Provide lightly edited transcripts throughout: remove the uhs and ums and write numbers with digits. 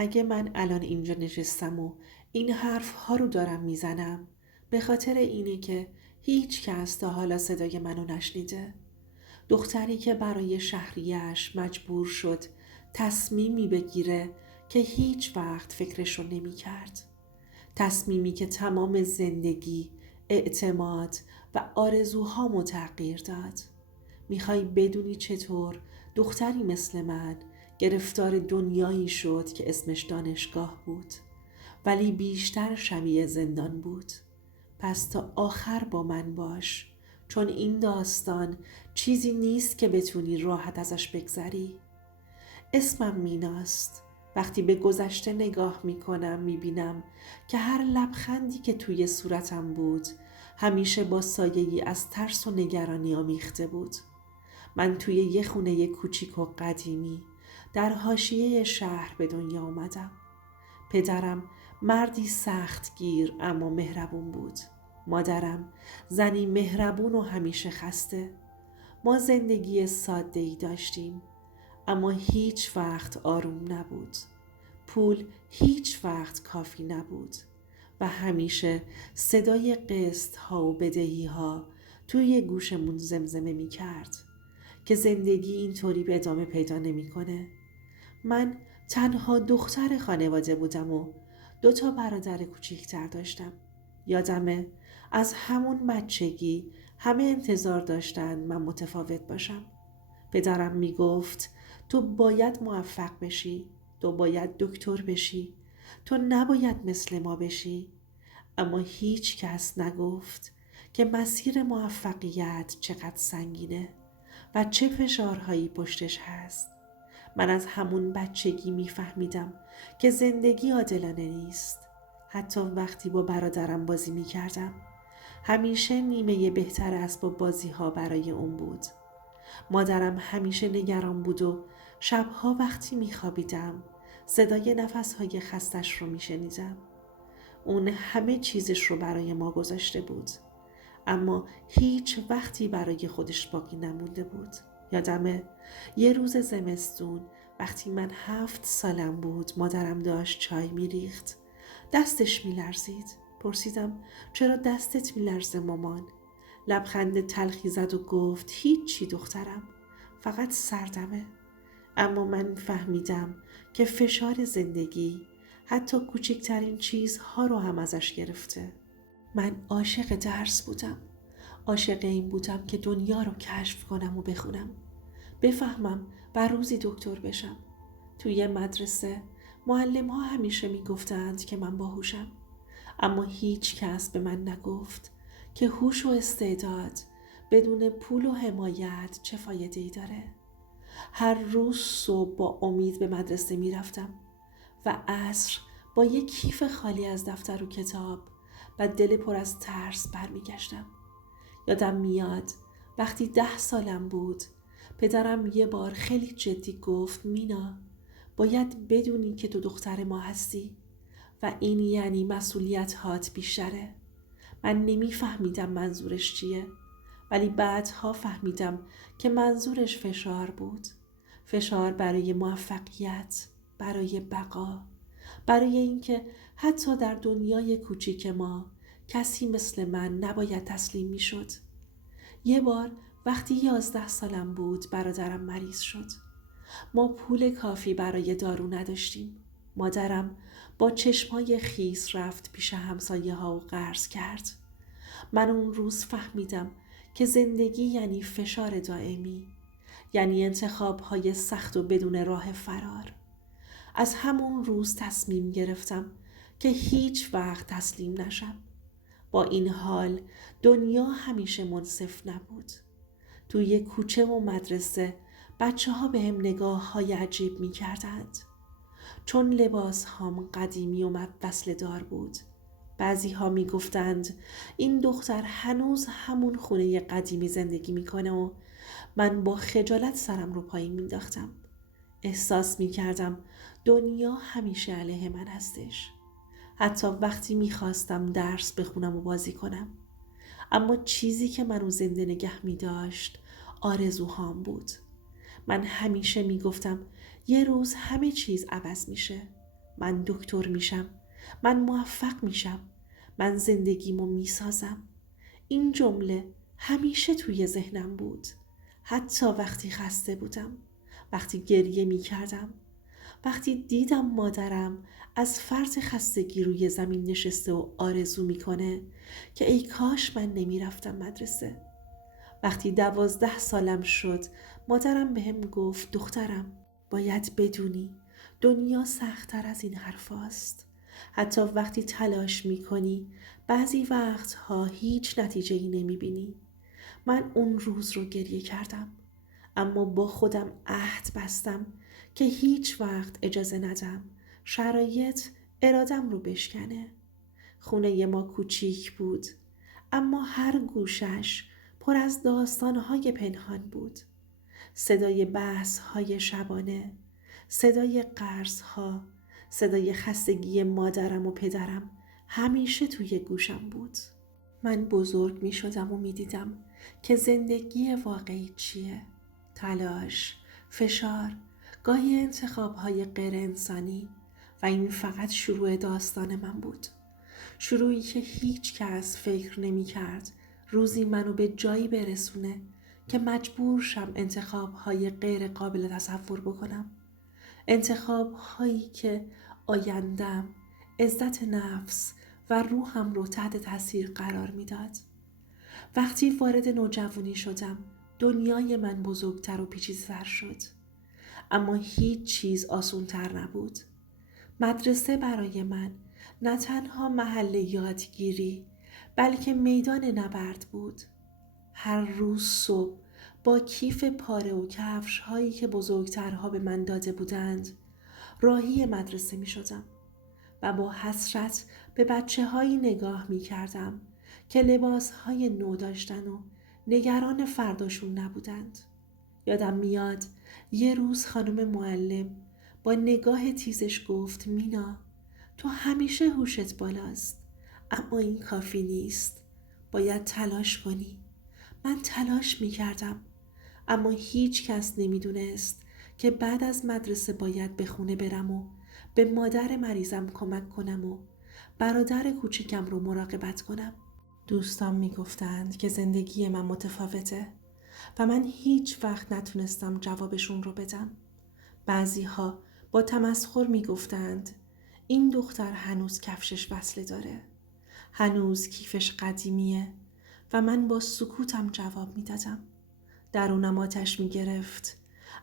اگه من الان اینجا نشستم و این حرف ها رو دارم میزنم، به خاطر اینه که هیچ کس تا حالا صدای منو نشنیده. دختری که برای شهریه‌اش مجبور شد تصمیمی بگیره که هیچ وقت فکرش رو نمی کرد. تصمیمی که تمام زندگی، اعتماد و آرزوهامو تغییر داد. میخوای بدونی چطور دختری مثل من گرفتار دنیایی شد که اسمش دانشگاه بود، ولی بیشتر شبیه زندان بود. پس تا آخر با من باش، چون این داستان چیزی نیست که بتونی راحت ازش بگذری. اسمم میناست. وقتی به گذشته نگاه میکنم میبینم که هر لبخندی که توی صورتم بود همیشه با سایه‌ای از ترس و نگرانی آمیخته بود. من توی یه خونه کوچیک و قدیمی در حاشیه شهر به دنیا آمدم. پدرم مردی سختگیر اما مهربون بود. مادرم زنی مهربون و همیشه خسته. ما زندگی ساده‌ای داشتیم، اما هیچ وقت آروم نبود. پول هیچ وقت کافی نبود و همیشه صدای قسط ها و بدهی ها توی گوشمون زمزمه می کرد که زندگی اینطوری به ادامه پیدا نمیکنه. من تنها دختر خانواده بودم و 2 برادر کوچیکتر داشتم. یادمه از همون بچگی همه انتظار داشتن من متفاوت باشم. پدرم میگفت تو باید موفق بشی، تو باید دکتر بشی، تو نباید مثل ما بشی. اما هیچ کس نگفت که مسیر موفقیت چقدر سنگینه و چه فشارهایی پشتش هست. من از همون بچگی میفهمیدم که زندگی عادلانه نیست. حتی وقتی با برادرم بازی میکردم، همیشه نیمه بهتر از با بازی ها برای اون بود. مادرم همیشه نگران بود و شبها وقتی میخوابیدم صدای نفسهای خستش رو میشنیدم. اون همه چیزش رو برای ما گذاشته بود، اما هیچ وقتی برای خودش باقی نمونده بود. یادمه یه روز زمستون وقتی من 7 سالم بود مادرم داشت چای میریخت. دستش میلرزید. پرسیدم چرا دستت میلرزه مامان؟ لبخند تلخی زد و گفت هیچی دخترم، فقط سردمه. اما من فهمیدم که فشار زندگی حتی کوچکترین چیزها رو هم ازش گرفته. من عاشق درس بودم. عاشق این بودم که دنیا رو کشف کنم و بخونم. بفهمم و روزی دکتر بشم. توی مدرسه معلم ها همیشه میگفتند که من باهوشم. اما هیچ کس به من نگفت که هوش و استعداد بدون پول و حمایت چه فایده‌ای داره. هر روز صبح با امید به مدرسه میرفتم و عصر با یک کیف خالی از دفتر و کتاب و دل پر از ترس برمیگشتم. یادم میاد وقتی 10 سالم بود پدرم یه بار خیلی جدی گفت مینا، باید بدونی که تو دختر ما هستی و این یعنی مسئولیت هات بیشتره. من نمیفهمیدم منظورش چیه، ولی بعدها فهمیدم که منظورش فشار بود. فشار برای موفقیت، برای بقا، برای اینکه حتی در دنیای کوچیک ما کسی مثل من نباید تسلیم می شد. یه بار وقتی 11 سالم بود برادرم مریض شد. ما پول کافی برای دارو نداشتیم. مادرم با چشمای خیس رفت پیش همسایه ها و قرض کرد. من اون روز فهمیدم که زندگی یعنی فشار دائمی، یعنی انتخاب های سخت و بدون راه فرار. از همون روز تصمیم گرفتم که هیچ وقت تسلیم نشم. با این حال دنیا همیشه منصف نبود. توی کوچه و مدرسه بچه ها به هم نگاه های عجیب می کردند. چون لباس هام قدیمی و وصل دار بود. بعضی ها می گفتند این دختر هنوز همون خونه قدیمی زندگی می کنه و من با خجالت سرم رو پایین می انداختم. احساس می کردم دنیا همیشه علیه من هستش. حتی وقتی می خواستم درس بخونم و بازی کنم. اما چیزی که منو زنده نگه می داشت آرزوهام بود. من همیشه می گفتم یه روز همه چیز عوض میشه. من دکتر میشم، من موفق میشم، من زندگیمو میسازم. این جمله همیشه توی ذهنم بود، حتی وقتی خسته بودم، وقتی گریه میکردم، وقتی دیدم مادرم از فرط خستگی روی زمین نشسته و آرزو میکنه که ای کاش من نمیرفتم مدرسه. وقتی 12 سالم شد مادرم بهم گفت دخترم باید بدونی دنیا سخت‌تر از این حرف هاست. حتی وقتی تلاش میکنی بعضی وقتها هیچ نتیجه‌ای نمیبینی. من اون روز رو گریه کردم، اما با خودم عهد بستم که هیچ وقت اجازه ندم شرایط ارادم رو بشکنه. خونه ما کوچیک بود، اما هر گوشش پر از داستانهای پنهان بود. صدای بحث‌های شبانه، صدای قرض‌ها، صدای خستگی مادرم و پدرم همیشه توی گوشم بود. من بزرگ می شدم و می دیدم که زندگی واقعی چیه؟ تلاش، فشار، گاهی انتخاب‌های غیر انسانی، و این فقط شروع داستان من بود. شروعی که هیچ کس فکر نمی کرد روزی منو به جایی برسونه که مجبور شم انتخاب‌های غیر قابل تصور بکنم. انتخاب‌هایی که آیندم، عزت نفس و روحم رو تحت تاثیر قرار میداد. وقتی وارد نوجوانی شدم دنیای من بزرگتر و پیچیده‌تر شد، اما هیچ چیز آسونتر نبود. مدرسه برای من نه تنها محل یادگیری بلکه میدان نبرد بود. هر روز صبح با کیف پاره و کفش هایی که بزرگترها به من داده بودند راهی مدرسه می شدم و با حسرت به بچه هایی نگاه می کردم که لباس های نو داشتن و نگران فرداشون نبودند. یادم میاد یه روز خانم معلم با نگاه تیزش گفت مینا تو همیشه هوشت بالاست، اما این کافی نیست، باید تلاش کنی. من تلاش می کردم، اما هیچ کس نمی دونست که بعد از مدرسه باید به خونه برم و به مادر مریضم کمک کنم و برادر کوچیکم رو مراقبت کنم. دوستان می گفتند که زندگی من متفاوته و من هیچ وقت نتونستم جوابشون رو بدم. بعضیها با تمسخر می گفتند این دختر هنوز کفشش وصله داره، هنوز کیفش قدیمیه، و من با سکوتم جواب می دادم. درونم آتش می گرفت،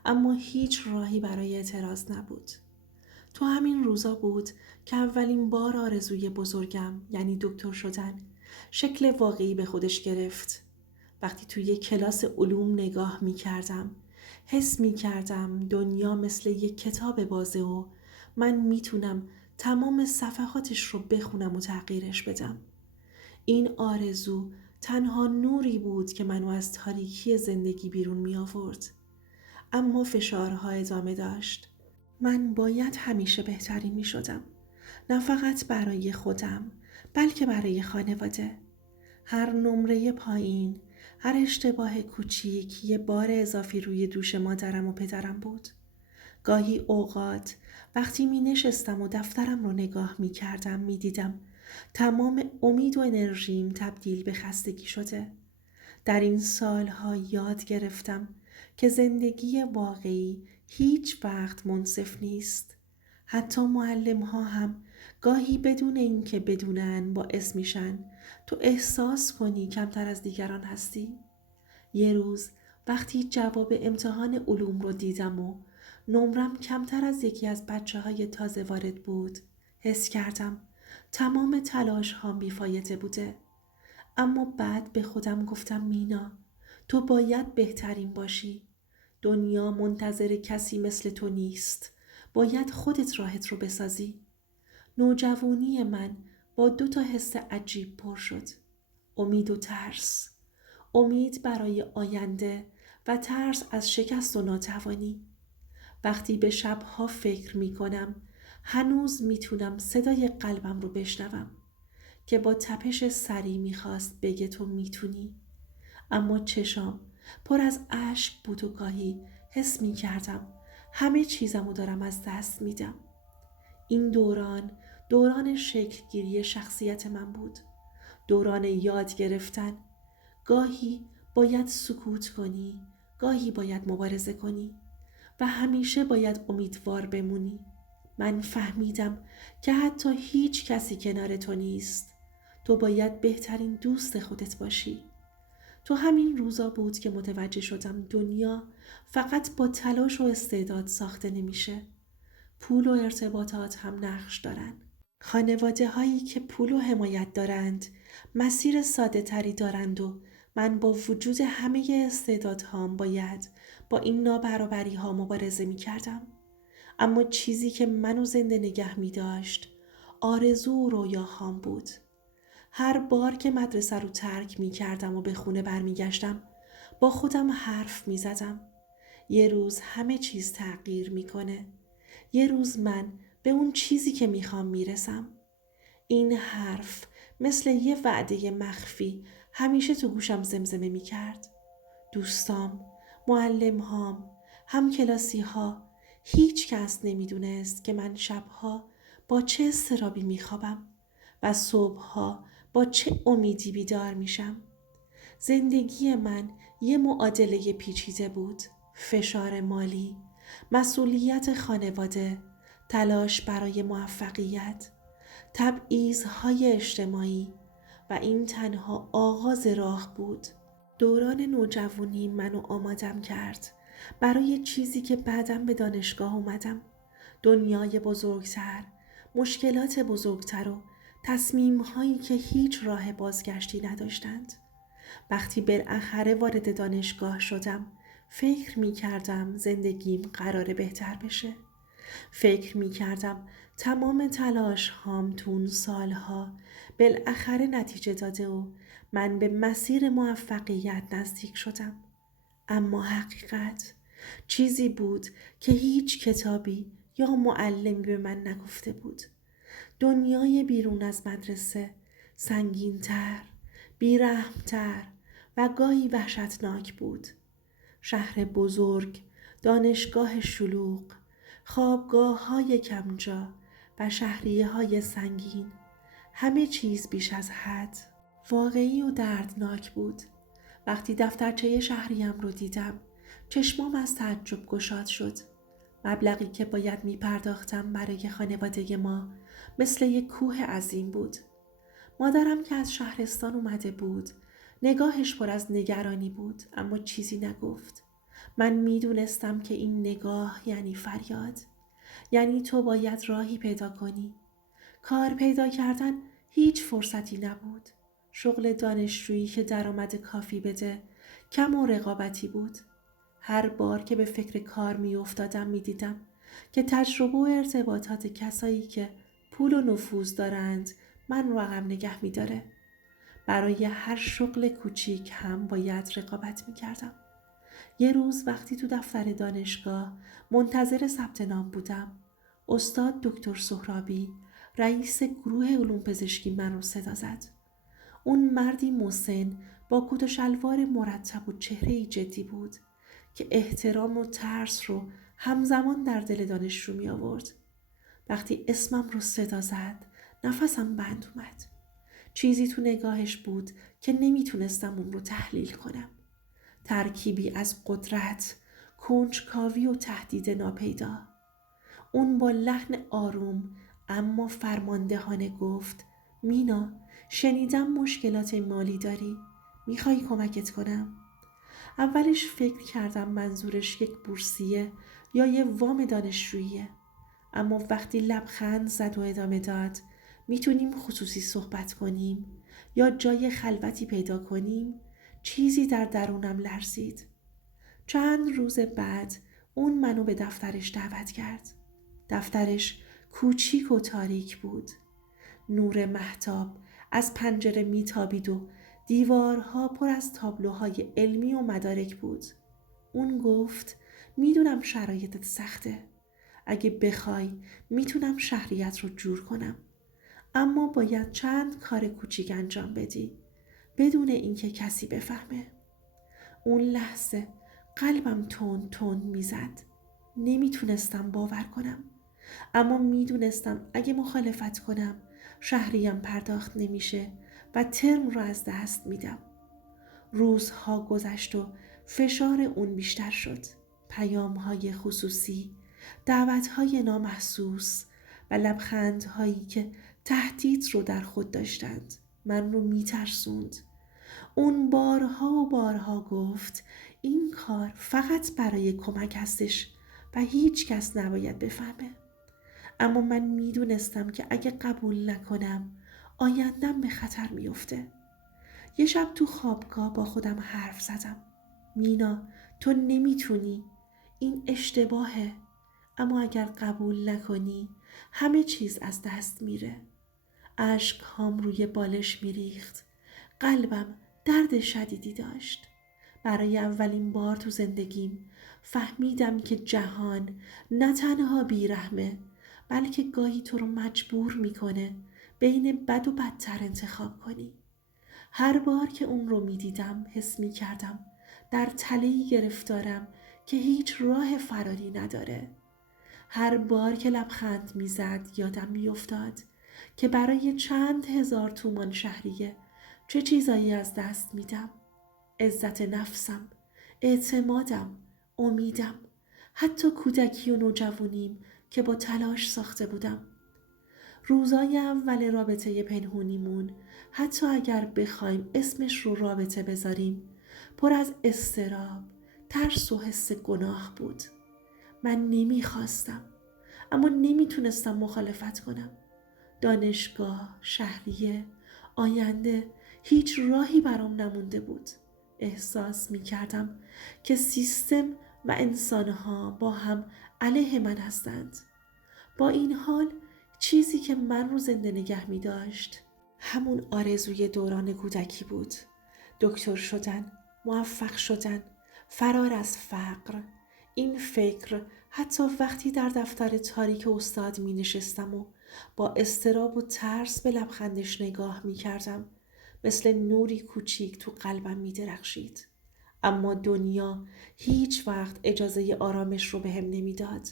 اما هیچ راهی برای اعتراض نبود. تو همین روزا بود که اولین بار آرزوی بزرگم یعنی دکتر شدن شکل واقعی به خودش گرفت. وقتی توی کلاس علوم نگاه می کردم حس می کردم دنیا مثل یک کتاب بازه و من می تونم تمام صفحاتش رو بخونم و تغییرش بدم. این آرزو تنها نوری بود که منو از تاریکی زندگی بیرون می آورد. اما فشارها ادامه داشت. من باید همیشه بهترین می شدم. نه فقط برای خودم بلکه برای خانواده. هر نمره پایین، هر اشتباه کوچیک یه بار اضافی روی دوش مادرم و پدرم بود. گاهی اوقات وقتی می نشستم و دفترم رو نگاه می کردم می دیدم تمام امید و انرژیم تبدیل به خستگی شده. در این سالها یاد گرفتم که زندگی واقعی هیچ وقت منصف نیست. حتی معلم ها هم گاهی بدون اینکه بدونن باعث میشن تو احساس کنی کمتر از دیگران هستی. یه روز وقتی جواب امتحان علوم رو دیدم و نمرم کمتر از یکی از بچه‌های تازه وارد بود، حس کردم تمام تلاش ها بیفایده بوده. اما بعد به خودم گفتم مینا تو باید بهترین باشی. دنیا منتظر کسی مثل تو نیست. باید خودت راهت رو بسازی. نوجوانی من با 2 حس عجیب پر شد. امید و ترس. امید برای آینده و ترس از شکست و ناتوانی. وقتی به شبها فکر می کنم هنوز می تونم صدای قلبم رو بشنوم که با تپش سری می خواست بگه تو می تونی. اما چشام پر از اشک بود و گاهی حس می کردم همه چیزمو دارم از دست میدم. این دوران شکلگیری شخصیت من بود. دوران یاد گرفتن. گاهی باید سکوت کنی، گاهی باید مبارزه کنی و همیشه باید امیدوار بمونی. من فهمیدم که حتی هیچ کسی کنار تو نیست. تو باید بهترین دوست خودت باشی. تو همین روزا بود که متوجه شدم دنیا فقط با تلاش و استعداد ساخته نمیشه. پول و ارتباطات هم نقش دارن. خانواده هایی که پول و حمایت دارند مسیر ساده تری دارند و من با وجود همه استعدادهام باید با این نابرابری ها مبارزه می کردم. اما چیزی که منو زنده نگه می داشت آرزو و رویاهام بود. هر بار که مدرسه رو ترک می کردم و به خونه برمی گشتم با خودم حرف می زدم. یه روز همه چیز تغییر می کنه. یه روز من به اون چیزی که می خوام می رسم. این حرف مثل یه وعده مخفی همیشه تو گوشم زمزمه می کرد. دوستام، معلمهام، همکلاسی ها، هیچ کس نمی دونست که من شبها با چه اضطرابی می خوابم و صبحها با چه امیدی بیدار می شم. زندگی من یه معادله پیچیده بود. فشار مالی، مسئولیت خانواده، تلاش برای موفقیت، تبعیض‌های اجتماعی و این تنها آغاز راه بود. دوران نوجوانی منو آمادم کرد برای چیزی که بعدم به دانشگاه اومدم. دنیای بزرگتر، مشکلات بزرگتر و تصمیم‌هایی که هیچ راه بازگشتی نداشتند. وقتی بالاخره وارد دانشگاه شدم فکر می کردم زندگیم قراره بهتر بشه. فکر می کردم تمام تلاش هام تو اون سالها بالاخره نتیجه داده و من به مسیر موفقیت نزدیک شدم. اما حقیقت چیزی بود که هیچ کتابی یا معلمی به من نگفته بود. دنیای بیرون از مدرسه سنگین‌تر، بی‌رحم‌تر و گاهی وحشتناک بود. شهر بزرگ، دانشگاه شلوغ، خوابگاه‌های کمجا و شهریه‌های سنگین، همه چیز بیش از حد واقعی و دردناک بود. وقتی دفترچه شهریم رو دیدم چشمام از تعجب گشاد شد. مبلغی که باید می پرداختم برای خانواده ما مثل یک کوه عظیم بود. مادرم که از شهرستان اومده بود نگاهش پر از نگرانی بود اما چیزی نگفت. من می دونستم که این نگاه یعنی فریاد، یعنی تو باید راهی پیدا کنی. کار پیدا کردن هیچ فرصتی نبود. شغل دانشجویی که درآمد کافی بده کم و رقابتی بود. هر بار که به فکر کار می افتادم می دیدم که تجربه و ارتباطات کسایی که پول و نفوذ دارند من رو عقب نگه می داره. برای هر شغل کوچیک هم باید رقابت می کردم. یه روز وقتی تو دفتر دانشگاه منتظر ثبت نام بودم استاد دکتر سهرابی رئیس گروه علوم پزشکی من رو صدا زد. اون مردی مسن با کت و شلوار مرتب و چهره‌ای جدی بود که احترام و ترس رو همزمان در دل دانشجو می آورد. وقتی اسمم رو صدا زد نفسم بند اومد. چیزی تو نگاهش بود که نمیتونستم اون رو تحلیل کنم. ترکیبی از قدرت، کنجکاوی و تهدید ناپیدا. اون با لحن آروم اما فرماندهانه گفت: مینا، شنیدم مشکلات مالی داری. میخوای کمکت کنم؟ اولش فکر کردم منظورش یک بورسیه یا یه وام دانشجوییه. اما وقتی لبخند زد و ادامه داد: میتونیم خصوصی صحبت کنیم یا جای خلوتی پیدا کنیم، چیزی در درونم لرزید. چند روز بعد اون منو به دفترش دعوت کرد. دفترش کوچیک و تاریک بود. نور مهتاب از پنجره میتابید و دیوارها پر از تابلوهای علمی و مدارک بود. اون گفت: میدونم شرایطت سخته. اگه بخوای میتونم شهریت رو جور کنم. اما باید چند کار کوچیک انجام بدی بدون اینکه کسی بفهمه. اون لحظه قلبم تند تند میزد. نمیتونستم باور کنم. اما میدونستم اگه مخالفت کنم شهریم پرداخت نمیشه و ترم رو از دست میدم. روزها گذشت و فشار اون بیشتر شد. پیام‌های خصوصی، دعوت‌های نامحسوس و لبخندهایی که تهدید رو در خود داشتند من رو میترسوند. اون بارها و بارها گفت این کار فقط برای کمک هستش و هیچ کس نباید بفهمه. اما من میدونستم که اگه قبول نکنم آیندم به خطر میفته. یه شب تو خوابگاه با خودم حرف زدم. مینا، تو نمیتونی. این اشتباهه. اما اگر قبول نکنی همه چیز از دست میره. اشک‌هام روی بالش میریخت. قلبم درد شدیدی داشت. برای اولین بار تو زندگیم فهمیدم که جهان نه تنها بیرحمه بلکه گاهی تو رو مجبور میکنه بین بد و بدتر انتخاب کنی. هر بار که اون رو میدیدم حس میکردم در تله‌ای گرفتارم که هیچ راه فراری نداره. هر بار که لبخند میزد یادم میافتاد که برای چند هزار تومان شهریه چه چیزایی از دست میدم. عزت نفسم، اعتمادم، امیدم، حتی کودکی و نوجوانیم که با تلاش ساخته بودم. روزای اول رابطه پنهونیمون حتی اگر بخوایم اسمش رو رابطه بذاریم پر از اضطراب، ترس و حس گناه بود. من نمیخواستم اما نمیتونستم مخالفت کنم. دانشگاه، شهریه، آینده، هیچ راهی برام نمونده بود. احساس میکردم که سیستم و انسانها با هم علیه من هستند. با این حال چیزی که من رو زنده نگه می داشت همون آرزوی دوران کودکی بود. دکتر شدن، موفق شدن، فرار از فقر. این فکر حتی وقتی در دفتر تاریک استاد می نشستم و با اضطراب و ترس به لبخندش نگاه می کردم مثل نوری کوچیک تو قلبم می درخشید. اما دنیا هیچ وقت اجازه آرامش رو بهم نمیداد.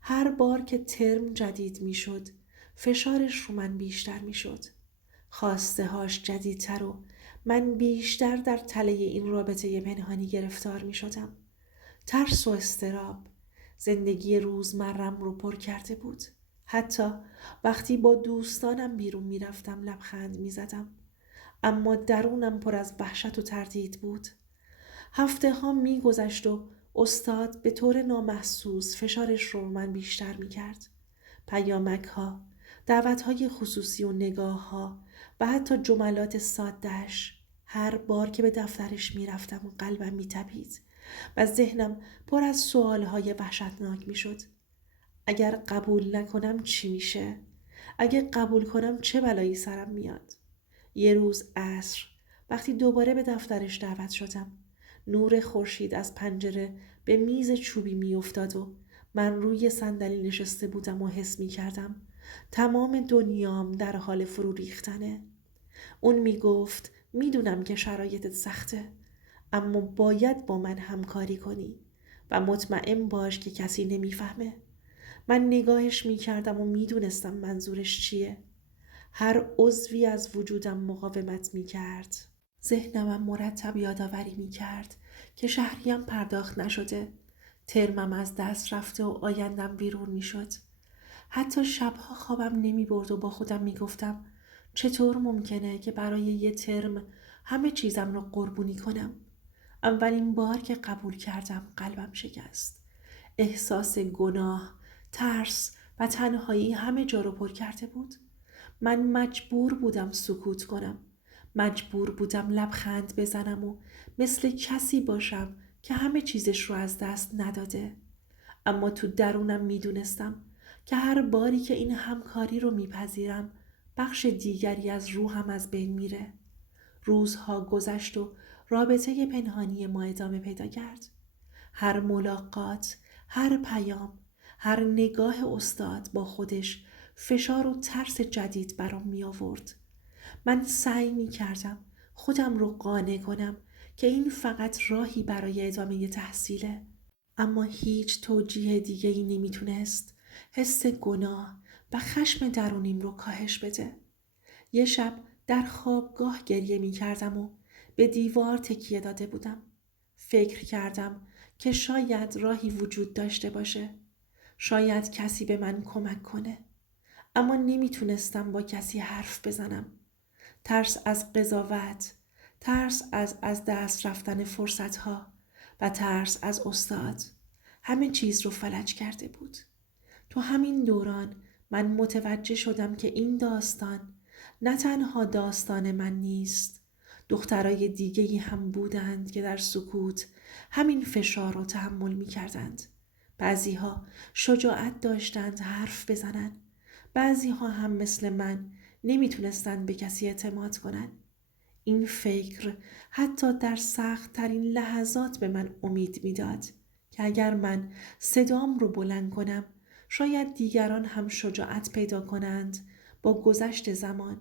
هر بار که ترم جدید می شد فشارش رو من بیشتر می شد. خواسته هاش جدیدتر و من بیشتر در تله این رابطه پنهانی گرفتار می شدم. ترس و اضطراب زندگی روزمرم رو پر کرده بود. حتی وقتی با دوستانم بیرون می رفتم لبخند می زدم. اما درونم پر از وحشت و تردید بود. هفته ها می گذشت و استاد به طور نامحسوس فشارش رو من بیشتر می کرد. پیامک ها، دعوت های خصوصی و نگاه ها و حتی جملات سادهش. هر بار که به دفترش می رفتم و قلبم می تپید و ذهنم پر از سوال های وحشتناک می شد. اگر قبول نکنم چی میشه؟ اگر قبول کنم چه بلایی سرم میاد؟ یه روز عصر وقتی دوباره به دفترش دعوت شدم نور خورشید از پنجره به میز چوبی میافتاد و من روی صندلی نشسته بودم و حس میکردم تمام دنیام در حال فرو ریختنه. اون میگفت میدونم که شرایطت سخته اما باید با من همکاری کنی و مطمئن باش که کسی نمیفهمه. من نگاهش میکردم و میدونستم منظورش چیه. هر عضوی از وجودم مقاومت میکرد. ذهنم مرتب یادآوری میکرد که شهریم پرداخت نشده. ترمم از دست رفته و آیندم ویرون میشد. حتی شبها خوابم نمیبرد و با خودم میگفتم چطور ممکنه که برای یه ترم همه چیزم رو قربونی کنم. اولین بار که قبول کردم قلبم شکست. احساس گناه، ترس و تنهایی همه جا رو پر کرده بود. من مجبور بودم سکوت کنم. مجبور بودم لبخند بزنم و مثل کسی باشم که همه چیزش رو از دست نداده. اما تو درونم میدونستم که هر باری که این همکاری رو میپذیرم بخش دیگری از روحم از بین میره. روزها گذشت و رابطه پنهانی ما ادامه پیدا کرد. هر ملاقات، هر پیام، هر نگاه استاد با خودش فشار و ترس جدید برام می آورد. من سعی می کردم خودم رو قانع کنم که این فقط راهی برای ادامه تحصیله. اما هیچ توجیه دیگه‌ای نمی تونست حس گناه و خشم درونیم رو کاهش بده. یه شب در خوابگاه گریه می کردم و به دیوار تکیه داده بودم. فکر کردم که شاید راهی وجود داشته باشه. شاید کسی به من کمک کنه. اما نمیتونستم با کسی حرف بزنم. ترس از قضاوت، ترس از دست رفتن فرصتها و ترس از استاد همه چیز رو فلج کرده بود. تو همین دوران من متوجه شدم که این داستان نه تنها داستان من نیست. دخترای دیگه‌ای هم بودند که در سکوت همین فشار رو تحمل می کردند. بعضیها شجاعت داشتند حرف بزنند. بعضیها هم مثل من نمیتونستند به کسی اعتماد کنند. این فکر حتی در سخت ترین لحظات به من امید میداد که اگر من صدام رو بلند کنم شاید دیگران هم شجاعت پیدا کنند. با گذشت زمان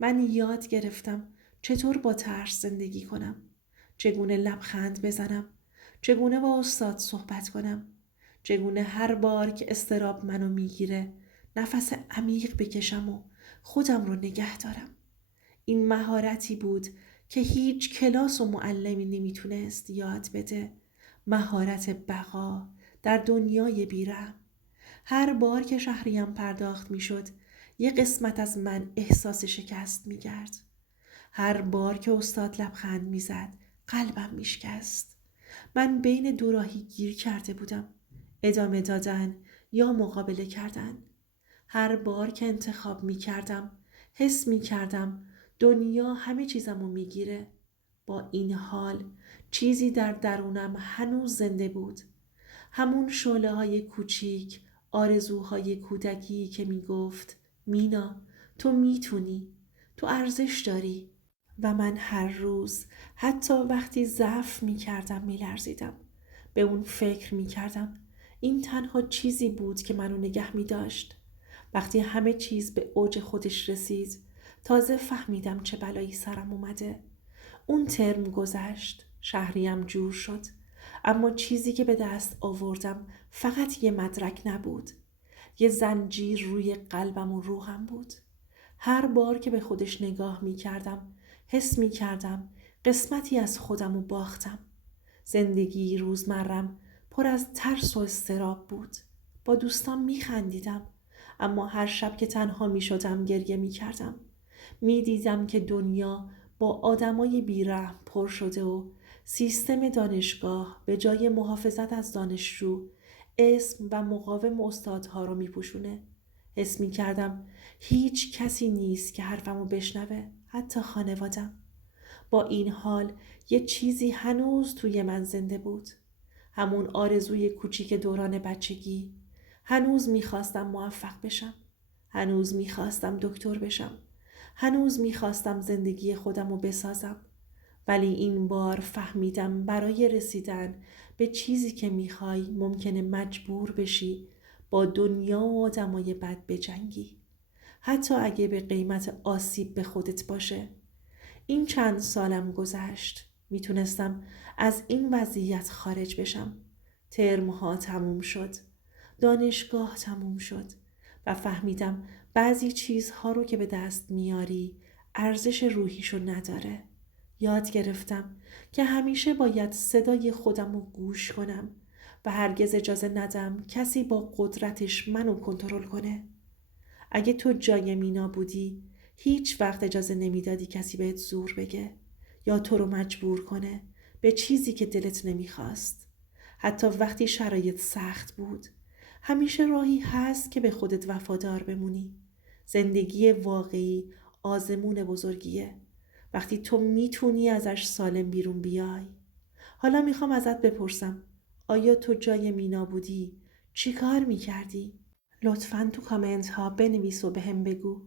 من یاد گرفتم چطور با ترس زندگی کنم، چگونه لبخند بزنم، چگونه با استاد صحبت کنم، چگونه هر بار که اضطراب منو میگیره نفس عمیق بکشم و خودم رو نگه دارم. این مهارتی بود که هیچ کلاس و معلمی نمیتونست یاد بده. مهارت بقا در دنیای بی‌رحم. هر بار که شهریم پرداخت میشد یک قسمت از من احساس شکست میکرد. هر بار که استاد لبخند میزد قلبم میشکست. من بین دو راهی گیر کرده بودم، ادامه دادن یا مقابله کردن. هر بار که انتخاب میکردم حس میکردم دنیا همه چیزمو میگیره. با این حال چیزی در درونم هنوز زنده بود. همون شعله های کوچیک، آرزوهای کودکی که میگفت مینا تو میتونی، تو ارزش داری. و من هر روز حتی وقتی ضعف میکردم میلرزیدم. به اون فکر میکردم این تنها چیزی بود که منو نگه میداشت. وقتی همه چیز به اوج خودش رسید تازه فهمیدم چه بلایی سرم اومده. اون ترم گذشت، شهریم جور شد، اما چیزی که به دست آوردم فقط یه مدرک نبود. یه زنجیر روی قلبم و روحم بود. هر بار که به خودش نگاه می کردم حس می کردم قسمتی از خودم رو باختم. زندگی روزمرم پر از ترس و اضطراب بود. با دوستان می خندیدم، اما هر شب که تنها می شدم گریه می کردم. می دیدم که دنیا با آدمای بی‌رحم پر شده و سیستم دانشگاه به جای محافظت از دانشجو اسم و مقاوم استادها رو می پوشونه. حس می کردم هیچ کسی نیست که حرفمو بشنوه، حتی خانوادم. با این حال یه چیزی هنوز توی من زنده بود. همون آرزوی کوچیک دوران بچگی. هنوز میخواستم موفق بشم. هنوز میخواستم دکتر بشم. هنوز میخواستم زندگی خودم رو بسازم. ولی این بار فهمیدم برای رسیدن به چیزی که میخوای ممکنه مجبور بشی با دنیا و آدمای بد بجنگی. حتی اگه به قیمت آسیب به خودت باشه. این چند سالم گذشت. میتونستم از این وضعیت خارج بشم. ترمها تموم شد. دانشگاه تموم شد. و فهمیدم بعضی چیزها رو که به دست میاری ارزش روحیشو نداره. یاد گرفتم که همیشه باید صدای خودم رو گوش کنم و هرگز اجازه ندم کسی با قدرتش منو کنترل کنه. اگه تو جای مینا بودی هیچ وقت اجازه نمیدادی کسی بهت زور بگه یا تو رو مجبور کنه به چیزی که دلت نمیخواست. حتی وقتی شرایط سخت بود همیشه راهی هست که به خودت وفادار بمونی. زندگی واقعی آزمون بزرگیه وقتی تو میتونی ازش سالم بیرون بیای. حالا میخوام ازت بپرسم آیا تو جای مینا بودی چی کار میکردی؟ لطفاً تو کامنت ها بنویس و بهم بگو.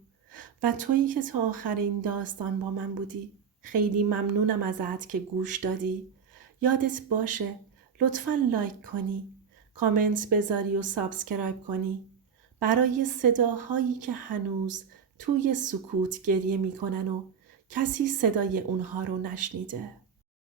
و تویی که تا آخر این داستان با من بودی خیلی ممنونم ازت که گوش دادی. یادت باشه لطفاً لایک کنی، کامنت بذاری و سابسکرایب کنی برای صداهایی که هنوز توی سکوت گریه میکنن و کسی صدای اونها رو نشنیده.